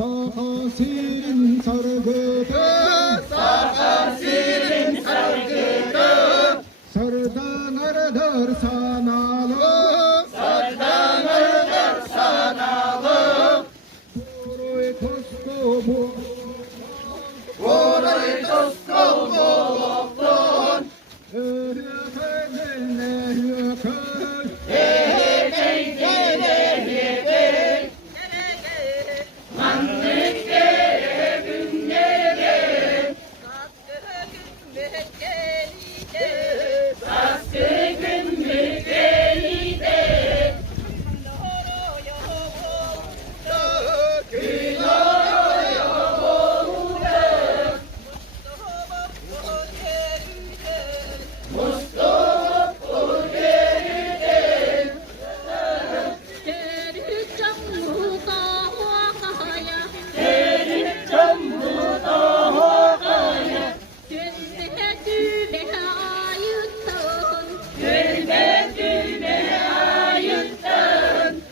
Sahasilin sargıdı, Sahasilin sargıdı, sardanardır sanalı, sardanırdır sanalı. Boruy tosko bu, Boruy tosko bolokton, öğretmenine yıkır, manlık dere günleri, baskı günlük elide, gün oluyor boğulur, musluk bu geride, derin çamlı dağaya, gülbe düğme ayıttın,